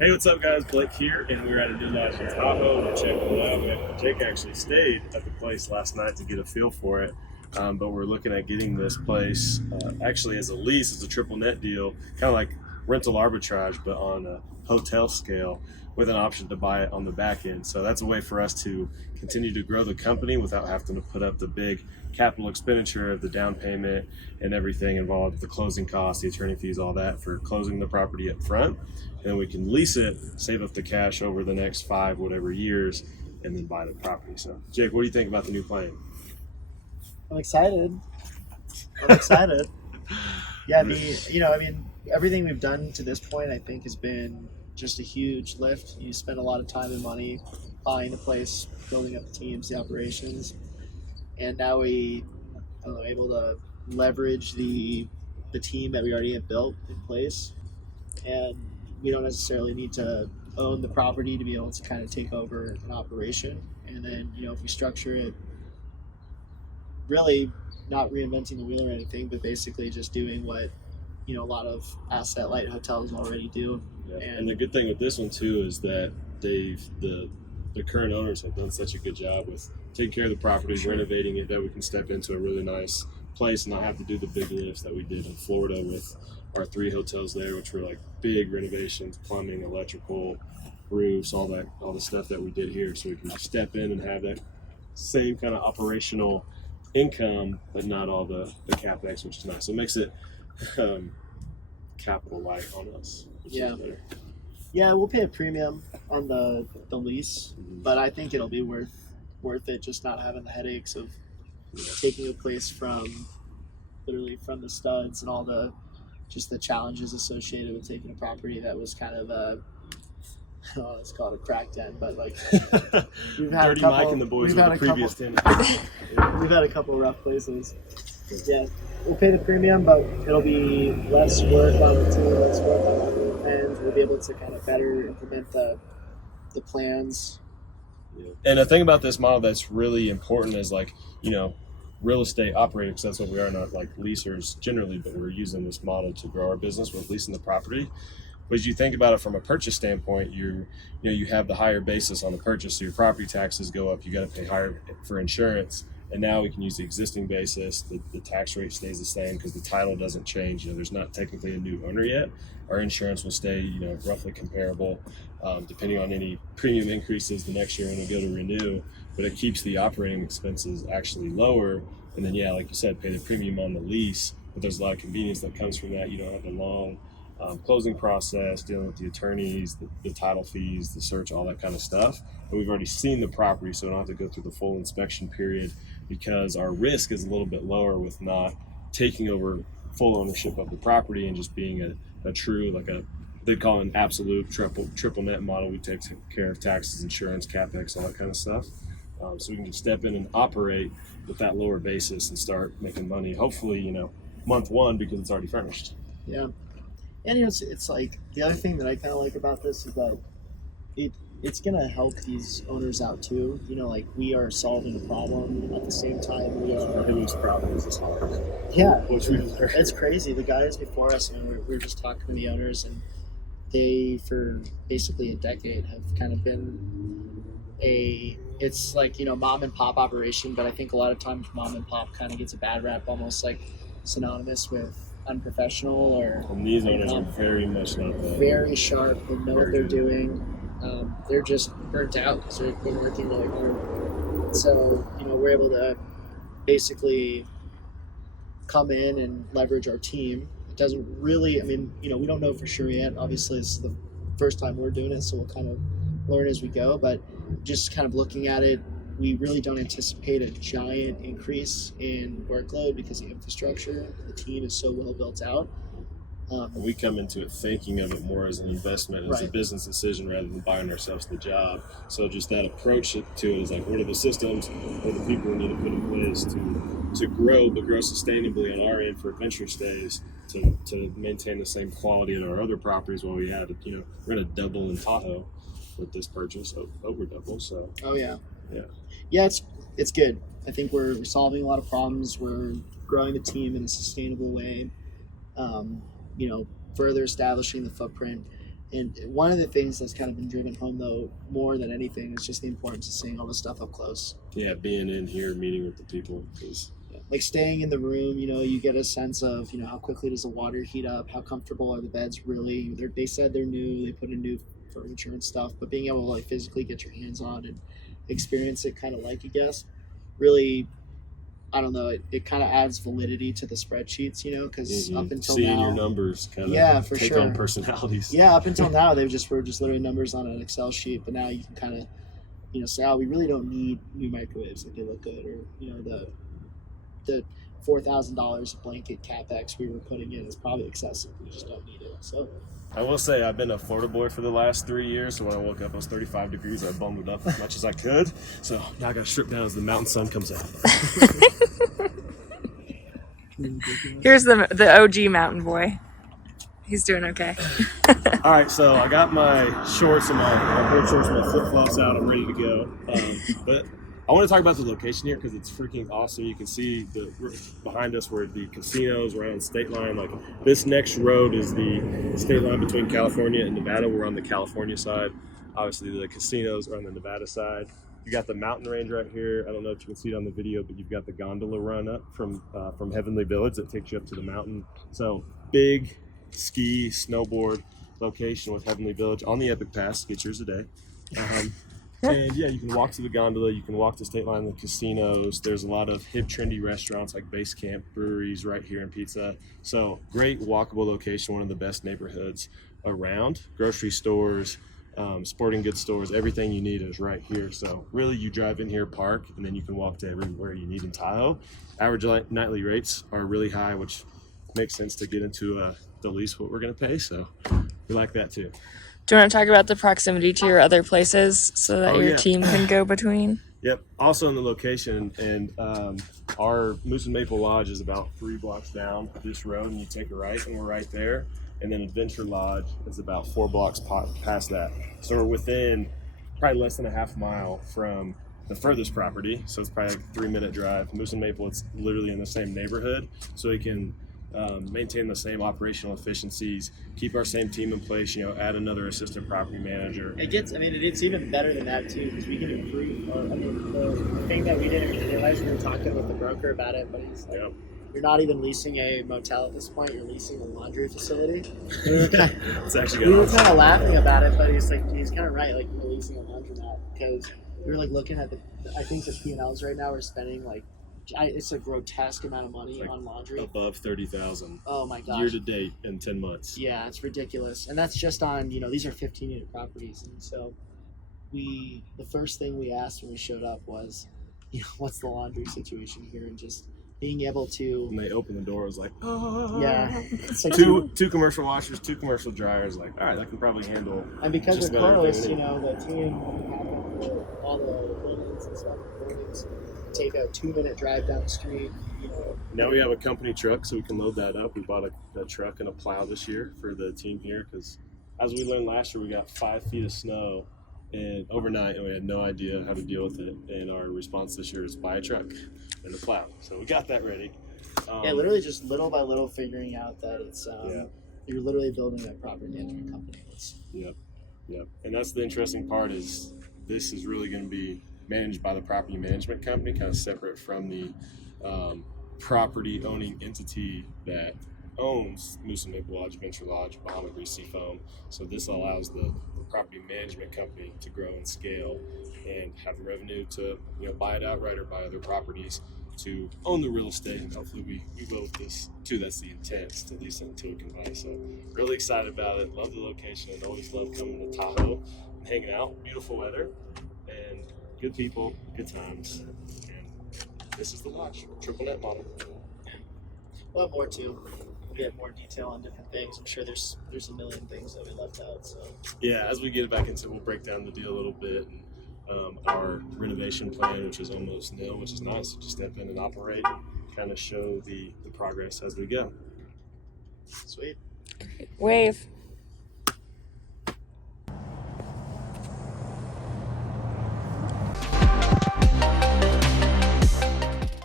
Hey, what's up, guys? Blake here, and we're at a new lodge in Tahoe. We're checking it out. Jake actually stayed at the place last night to get a feel for it, but we're looking at getting this place actually as a lease, as a triple net deal, kind of like rental arbitrage, but on a hotel scale with an option to buy it on the back end. So that's a way for us to continue to grow the company without having to put up the big capital expenditure of the down payment and everything involved, the closing costs, the attorney fees, all that for closing the property up front. And then we can lease it, save up the cash over the next 5 whatever years, and then buy the property. So, Jake, what do you think about the new plan? I'm excited. Yeah, everything we've done to this point, I think, has been just a huge lift. You spend a lot of time and money buying the place, building up the teams, the operations, and now able to leverage the team that we already have built in place, and we don't necessarily need to own the property to be able to kind of take over an operation. And then, if we structure it, really not reinventing the wheel or anything, but basically just doing what a lot of asset light hotels already do. Yeah. And the good thing with this one too is that the current owners have done such a good job with taking care of the property, Sure. renovating it, that we can step into a really nice place and not have to do the big lifts that we did in Florida with our 3 hotels there, which were like big renovations, plumbing, electrical, roofs, all the stuff that we did here. So we can just step in and have that same kind of operational income, but not all the capex, which is nice. So it makes it capital light on us, which is better. Yeah, we'll pay a premium on the lease, but I think it'll be worth it, just not having the headaches of taking a place from the studs and all the challenges associated with taking a property that was kind of let's call it a crack den, but like we've had Dirty Mike and the boys with the previous tenant. We've had a couple rough places. Yeah, we'll pay the premium, but it'll be less work on the team, less work on our plans. We'll be able to kind of better implement the plans. Yeah. And the thing about this model that's really important is real estate operators, that's what we are, not like leasers generally, but we're using this model to grow our business with leasing the property. But as you think about it from a purchase standpoint, you have the higher basis on the purchase, so your property taxes go up, you got to pay higher for insurance. And now we can use the existing basis. The tax rate stays the same because the title doesn't change. There's not technically a new owner yet. Our insurance will stay, roughly comparable, depending on any premium increases the next year when we go to renew. But it keeps the operating expenses actually lower. And then, like you said, pay the premium on the lease. But there's a lot of convenience that comes from that. You don't have the long closing process, dealing with the attorneys, the title fees, the search, all that kind of stuff. And we've already seen the property, so we don't have to go through the full inspection period, because our risk is a little bit lower with not taking over full ownership of the property and just being a true, they call it an absolute triple net model. We take care of taxes, insurance, capex, all that kind of stuff. So we can just step in and operate with that lower basis and start making money, hopefully, month 1, because it's already furnished. Yeah. And it's like, the other thing that I kind of like about this is that it's going to help these owners out too. We are solving a problem at the same time we are. Whose problem is this hard? Yeah. Which it's crazy. The guys before us, we were just talking to the owners, and they, for basically a decade, have kind of been it's like, mom and pop operation, but I think a lot of times mom and pop kind of gets a bad rap, almost like synonymous with unprofessional, or. And these owners are very much not that. Very sharp. They know what they're doing. They're just burnt out because they've been working really hard. So, we're able to basically come in and leverage our team. It doesn't really, we don't know for sure yet. Obviously, this is the first time we're doing it, so we'll kind of learn as we go. But just kind of looking at it, we really don't anticipate a giant increase in workload because the infrastructure, the team is so well built out. We come into it thinking of it more as an investment, as a business decision, rather than buying ourselves the job. So just that approach to it is like, what are the systems, what are the people we need to put in place to grow, but grow sustainably on our end for adventure stays, to maintain the same quality at our other properties while we have it. We're going to double in Tahoe with this purchase, over double. So. Oh yeah. Yeah, it's good. I think we're solving a lot of problems. We're growing the team in a sustainable way. Further establishing the footprint. And one of the things that's kind of been driven home, though, more than anything, is just the importance of seeing all this stuff up close. Yeah, being in here, meeting with the people. Like staying in the room, you get a sense of, how quickly does the water heat up? How comfortable are the beds really? They said they're new. They put in new furniture and stuff. But being able to like physically get your hands on and experience it kind of like a guest, really, I don't know, it kind of adds validity to the spreadsheets, because up until seeing now, your numbers kind of for take sure. on personalities. Yeah, up until now, were just literally numbers on an Excel sheet, but now you can kind of, say, oh, we really don't need new microwaves, like they look good, or the $4,000 of blanket capex we were putting in is probably excessive. We just don't need it. So I will say I've been a Florida boy for the last 3 years, so when I woke up it was 35 degrees. I bundled up as much as I could, so now I got to strip down as the mountain sun comes out. Here's the OG mountain boy. He's doing okay. All right, so I got my shorts and my board shorts and my flip-flops out. I'm ready to go. But I want to talk about the location here because it's freaking awesome. You can see behind us where the casinos, we're on state line. Like this next road is the state line between California and Nevada. We're on the California side. Obviously, the casinos are on the Nevada side. You got the mountain range right here. I don't know if you can see it on the video, but you've got the gondola run up from Heavenly Village that takes you up to the mountain. So big ski, snowboard location with Heavenly Village on the Epic Pass. Get yours today. And yeah, you can walk to the gondola, you can walk to State Line, the casinos. There's a lot of hip, trendy restaurants like Base Camp, breweries right here in Pizza. So great walkable location, one of the best neighborhoods around. Grocery stores, sporting goods stores, everything you need is right here. So really you drive in here, park, and then you can walk to everywhere you need in Tahoe. Average nightly rates are really high, which makes sense to get into the lease what we're going to pay. So we like that too. Do you want to talk about the proximity to your other places so that your yeah. team can go between? Yep. Also in the location, and our Moose and Maple Lodge is about 3 blocks down this road, and you take a right, and we're right there. And then Adventure Lodge is about 4 blocks past that. So we're within probably less than a half mile from the furthest property. So it's probably like a 3-minute drive. Moose and Maple, it's literally in the same neighborhood, so we can maintain the same operational efficiencies, keep our same team in place, add another assistant property manager. It's even better than that too, because we can improve. The thing that we didn't realize, we were talking with the broker about it, but he's like, you're not even leasing a motel at this point, you're leasing a laundry facility. It's actually we were kind of laughing about it, but he's kind of right, like we're leasing a laundromat, because we were like looking at I think the P&Ls right now, we're spending like, it's a grotesque amount of money on laundry. Above $30,000. Oh my gosh. Year to date in 10 months. Yeah, it's ridiculous. And that's just on, these are 15-unit properties. And so the first thing we asked when we showed up was, what's the laundry situation here? And just being able to... When they opened the door, it was like, oh. Yeah. It's like two commercial washers, 2 commercial dryers. Like, all right, that can probably handle... And because just we're about close, everything the team, all the buildings and stuff, buildings, take a 2-minute drive down the street. Now we have a company truck, so we can load that up. We bought a truck and a plow this year for the team here because, as we learned last year, we got 5 feet of snow and overnight, and we had no idea how to deal with it. And our response this year is buy a truck and a plow. So we got that ready. Literally just little by little figuring out that it's you're literally building a property management company. Yep. And that's the interesting part is this is really going to be managed by the property management company, kind of separate from the property owning entity that owns Moose and Maple Lodge, Venture Lodge, Bahama Grease Seafoam. So this allows the property management company to grow and scale and have revenue to buy it outright or buy other properties to own the real estate. And hopefully we will with this too. That's the intent, is to lease it until we can buy. So really excited about it. Love the location and always love coming to Tahoe and hanging out. Beautiful weather and good people, good times, and this is the lodge, triple net model. We'll have more too. We'll get more detail on different things. I'm sure there's a million things that we left out. So yeah, as we get back into it, we'll break down the deal a little bit. And, our renovation plan, which is almost nil, which is nice. So just step in and operate, kind of show the progress as we go. Sweet. Wave.